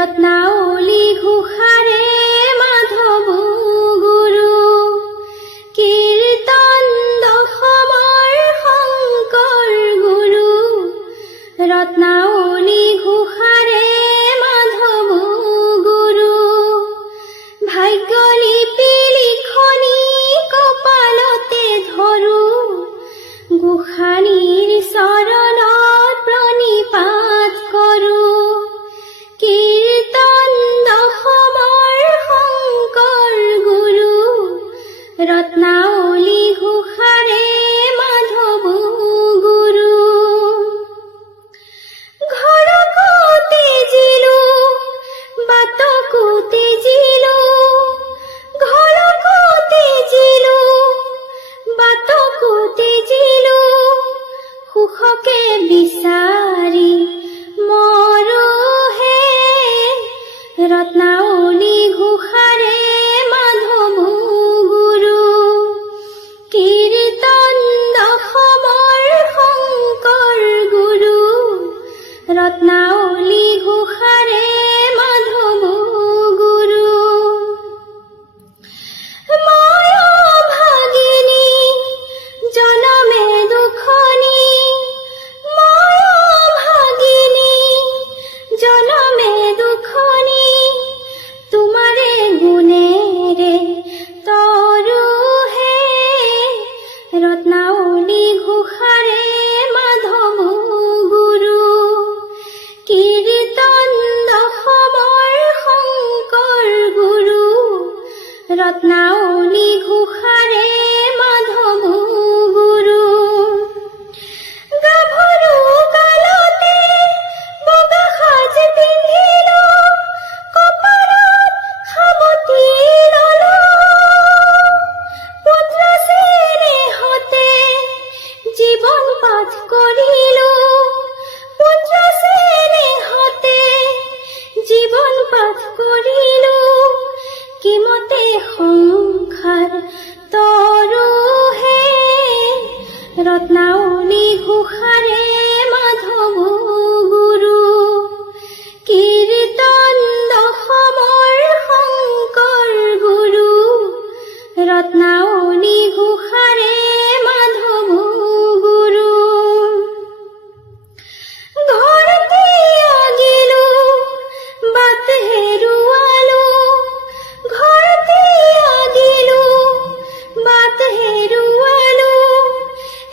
ৰত্নাৱলী ঘোষাৰে মাধৱ গুৰু কীৰ্তন দশমৰ শংকৰ গুৰু ৰত্নাৱলী ঘোষাৰে মাধৱ গুৰু ভাগ্য লিপি লিখনি কপালতে ধৰো গোসানীৰ চৰণত প্ৰণিপাত কৰোঁ কীৰ্তন দশমৰ শংকৰ গুৰু ৰত্নাৱলী ঘোষাৰে মাধৱ গুৰু ঘৰকো তেজিলো বাটকো তেজিলো ঘৰকো তেজিলো বাটকো তেজিলো সুখকে বিচাৰি মৰহে ৰত্নাৱলী ঘোষাৰে মাধৱ গুৰু কীৰ্তন দশমৰ শংকৰ গুৰু ৰত্নাৱলী ঘোষাৰে মাধৱ গুৰু মই ভাগিনী জনমে দুখনী মই ভাগিনী জনমে দুখনী তোমাৰে গুণেৰে তৰুহে ৰত্নাৱলী ঘোষাৰে মাধৱ গুৰু কীৰ্তন দশমৰ শংকৰ গুৰু ৰত্নাৱলী ঘোষাৰে মাধৱ গুৰু গাভৰু কালতে বগা সাজ পিন্ধিলো কপালত সাৱটি ললো পুত্ৰ স্নেহতে জীৱন পাঠ কৰিলো পুত্ৰ স্নেহতে জীৱন পাঠ কৰিলো কিমতে সংসাৰ তৰুহে ৰত্নাৱলী ঘোষাৰে মাধৱ গুৰু কীৰ্তন দশমৰ শংকৰ গুৰু ৰত্নাৱলী ঘোষাৰে মাধৱ গুৰু ঘৰতে আগিলো বাট হেৰুৱালো ঘৰতে আগিলো বাট হেৰুৱালো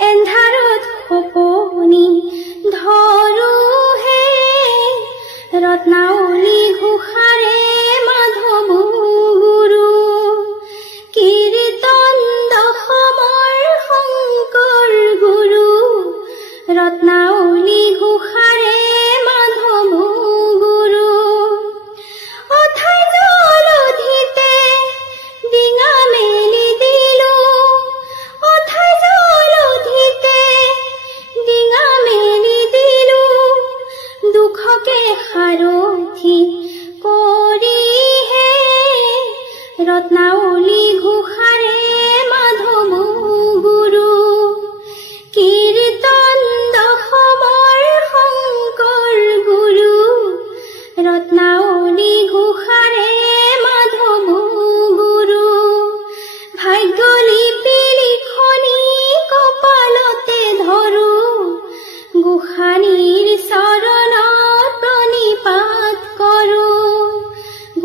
এন্ধাৰত সপনি ধৰোহে ৰত্নাৱলী ঘোষাৰে মাধৱ গুৰু কীৰ্তন দশমৰ শংকৰ গুৰু ৰত্নাৱলী ঘোষাৰে মাধৱ গুৰু অথাই জলধিতে ডিঙা মেলি দিলো অথাই জলধিতে ডিঙা মেলি দিলো দুখকে সাৰথি কৰিহে ৰত্নাৱলী ঘোষাৰে মাধৱ গুৰু কীৰ্তন দশমৰ শংকৰ গুৰু ৰত্নাৱলী ঘোষাৰে মাধৱ গুৰু ভাগ্য লিপি লিখনি কপালতে ধৰো গোসানীৰ চৰণত প্ৰণিপাত কৰোঁ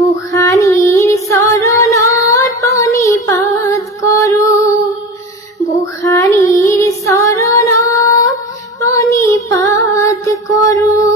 গোসানীৰ চৰণত প্ৰণিপাত কৰোঁ গোসানীৰ চৰণত প্ৰণিপাত কৰোঁ।